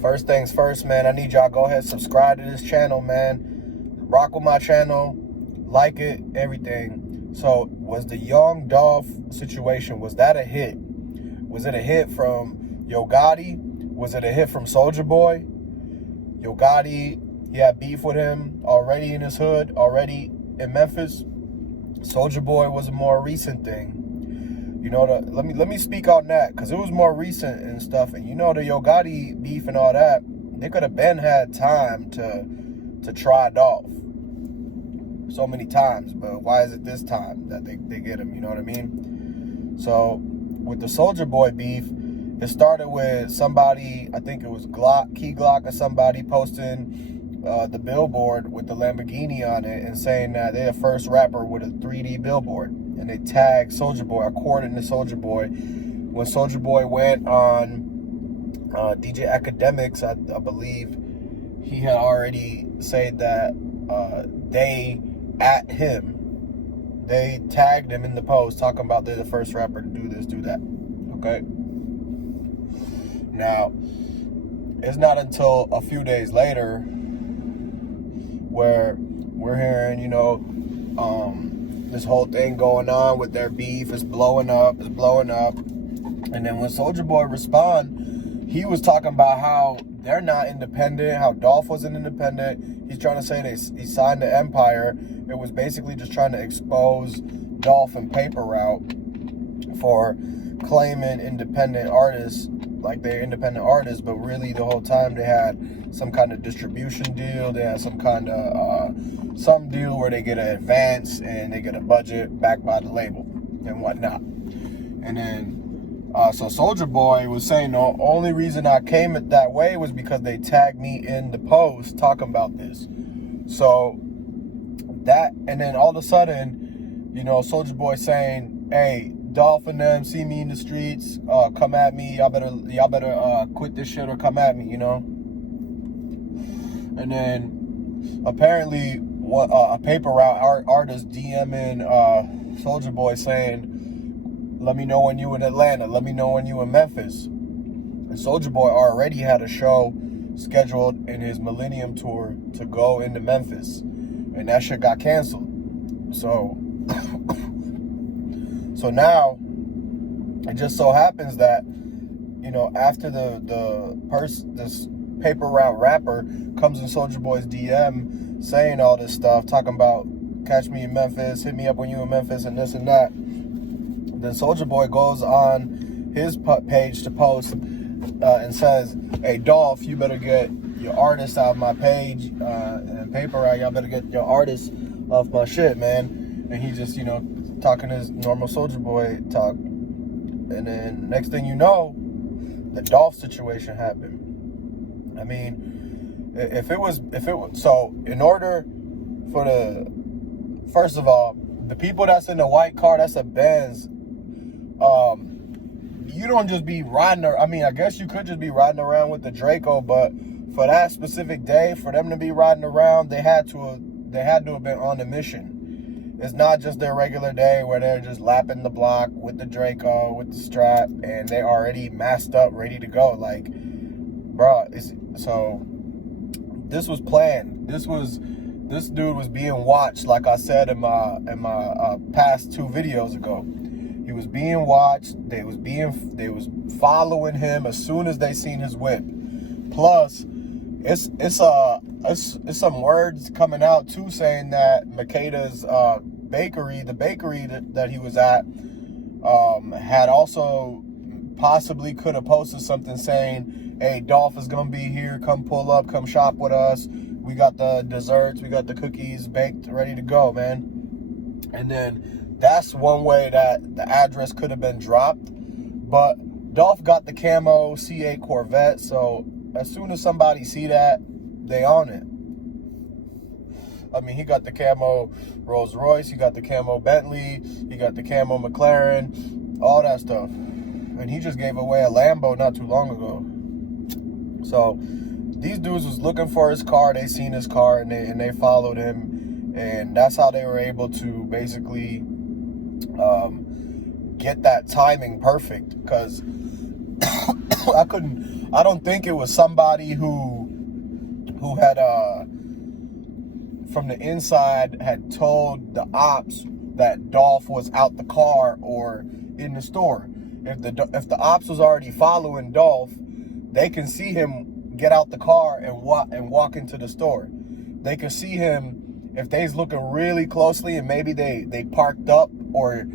First things first, man, I need y'all go ahead and subscribe to this channel, man. Rock with my channel, like it, everything. So, was the Young Dolph situation, was that a hit? Was it a hit from Yo Gotti? Was it a hit from Soulja Boy? Yo Gotti, he had beef with him already in his hood, already in Memphis. Soulja Boy was a more recent thing. You know, let me speak on that, because it was more recent and stuff. And you know, the Yo Gotti beef and all that, they could have been had time to try Dolph so many times, but why is it this time that they get him? You know what I mean? So with the Soulja Boy beef, it started with somebody, I think it was Key Glock or somebody, posting the billboard with the Lamborghini on it and saying that they're the first rapper with a 3D billboard. And they tagged Soulja Boy, according to Soulja Boy. When Soulja Boy went on DJ Academics, I believe, he had already said that they tagged him in the post, talking about they're the first rapper to do this, do that. Okay? Now, it's not until a few days later where we're hearing, you know, this whole thing going on with their beef is blowing up. And then when Soulja Boy respond, he was talking about how they're not independent, how Dolph wasn't independent. He's trying to say he signed to Empire. It was basically just trying to expose Dolph and Paper Route for claiming independent artists, like they're independent artists, but really the whole time they had some kind of distribution deal. They had some kind of some deal where they get an advance and they get a budget backed by the label and whatnot. And then so Soulja Boy was saying the only reason I came it that way was because they tagged me in the post talking about this. So that, and then all of a sudden, you know, Soulja Boy saying, hey, Dolph and them see me in the streets, come at me, y'all better quit this shit or come at me, you know. And then apparently a Paper Route artist DMing Soulja Boy saying, let me know when you in Atlanta, let me know when you in Memphis. And Soulja Boy already had a show scheduled in his Millennium Tour to go into Memphis, and that shit got canceled. So so now it just so happens that, you know, after this Paper Route rapper comes in Soulja Boy's DM saying all this stuff, talking about catch me in Memphis, hit me up when you in Memphis, and this and that, then Soulja Boy goes on his page to post and says, hey, Dolph, you better get your artist out of my page, and Paper Route, y'all better get your artist off my shit, man. And he just, you know, talking his normal Soulja Boy talk. And then next thing you know, the Dolph situation happened. I mean, if it was, so in order for first of all, the people that's in the white car, that's a Benz, you don't just be riding, I mean, I guess you could just be riding around with the Draco, but for that specific day, for them to be riding around, they had to have been on a mission. It's not just their regular day where they're just lapping the block with the Draco, with the strap, and they already masked up, ready to go. Like, bro, so this was planned. This dude was being watched, like I said in my past 2 videos ago. He was being watched. They was following him as soon as they seen his whip. Plus, it's some words coming out too, saying that Makeda's bakery, the bakery that he was at, had also possibly could have posted something saying, hey, Dolph is gonna be here, come pull up, come shop with us, we got the desserts, we got the cookies baked, ready to go, man. And then that's one way that the address could have been dropped. But Dolph got the camo C8 Corvette, so as soon as somebody see that, they own it. I mean, he got the camo Rolls Royce, he got the camo Bentley, he got the camo McLaren, all that stuff. And he just gave away a Lambo not too long ago. So these dudes was looking for his car, they seen his car, and they followed him. And that's how they were able to basically get that timing perfect. Because I couldn't I don't think it was somebody who had from the inside had told the ops that Dolph was out the car or in the store. If the ops was already following Dolph, they can see him get out the car and walk into the store. They can see him if they's looking really closely, and maybe they parked up or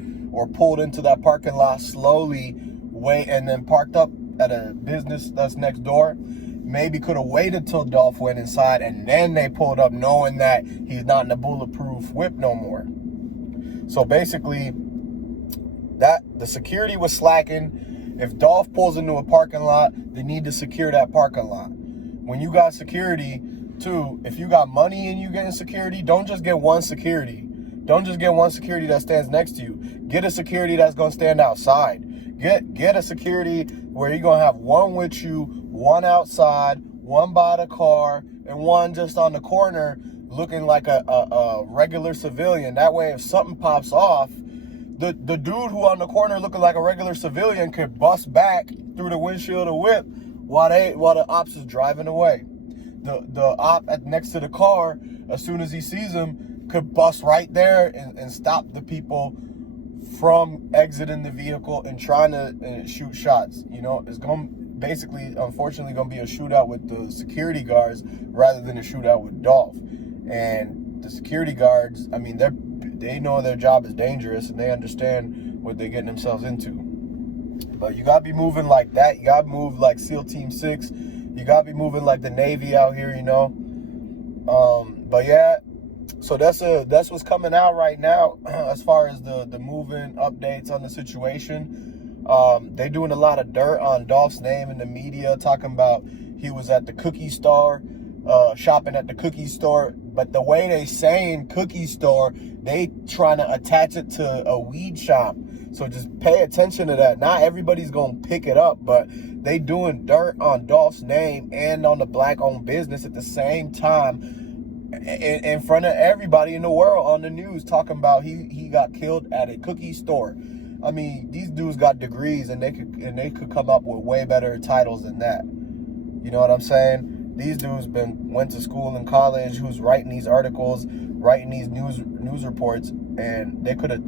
pulled into that parking lot slowly, and then parked up at a business that's next door. Maybe could have waited till Dolph went inside and then they pulled up, knowing that he's not in a bulletproof whip no more. So basically, that the security was slacking. If Dolph pulls into a parking lot, they need to secure that parking lot. When you got security, too, if you got money and you getting security, don't just get one security. Don't just get one security that stands next to you. Get a security that's gonna stand outside. Get a security where you're gonna have one with you, one outside, one by the car, and one just on the corner looking like a regular civilian. That way, if something pops off, the dude who on the corner looking like a regular civilian could bust back through the windshield of whip while the ops is driving away. The op next to the car, as soon as he sees him, could bust right there and stop the people from exiting the vehicle and trying to shoot shots. You know, it's going basically, unfortunately, going to be a shootout with the security guards rather than a shootout with Dolph. And the security guards, I mean, they know their job is dangerous and they understand what they're getting themselves into. But you got to be moving like that. You got to move like SEAL Team 6. You got to be moving like the Navy out here, you know. But yeah, so that's what's coming out right now as far as the moving updates on the situation. They're doing a lot of dirt on Dolph's name in the media, talking about he was at the cookie store, shopping at the cookie store. But the way they saying cookie store, they trying to attach it to a weed shop. So just pay attention to that. Not everybody's going to pick it up, but they doing dirt on Dolph's name and on the black-owned business at the same time in front of everybody in the world on the news, talking about he got killed at a cookie store. I mean, these dudes got degrees and they could come up with way better titles than that. You know what I'm saying? These dudes went to school and college, who's writing these articles, writing these news reports, and they could have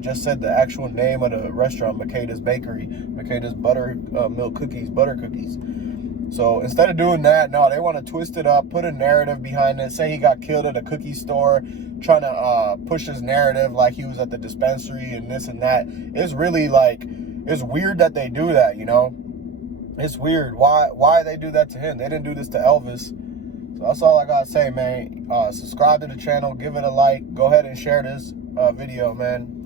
just said the actual name of the restaurant, Makeda's Bakery, Makeda's butter cookies. So instead of doing that, no, they want to twist it up, put a narrative behind it, say he got killed at a cookie store, trying to push his narrative like he was at the dispensary and this and that. It's really like, it's weird that they do that, you know? It's weird. Why they do that to him? They didn't do this to Elvis. So that's all I got to say, man. Subscribe to the channel, give it a like, go ahead and share this video, man.